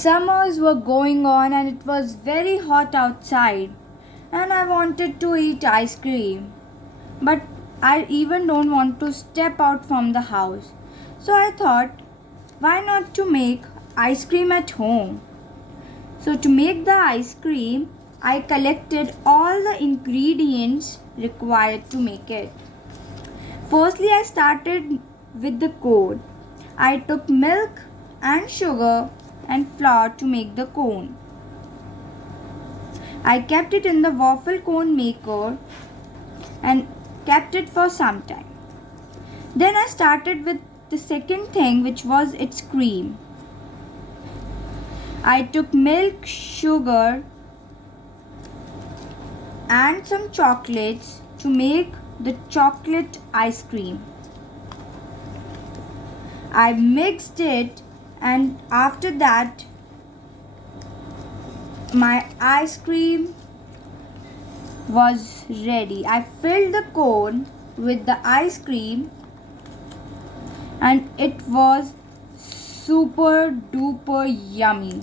Summers were going on and it was very hot outside, and I wanted to eat ice cream. But I even don't want to step out from the house. So I thought, why not to make ice cream at home? So to make the ice cream, I collected all the ingredients required to make it. Firstly, I started with the cone. I took milk and sugar and flour to make the cone. I kept it in the waffle cone maker and kept it for some time. Then I started with the second thing, which was its cream. I took milk, sugar and some chocolates to make the chocolate ice cream. I mixed it, and after that my ice cream was ready. I filled the cone with the ice cream and it was super duper yummy.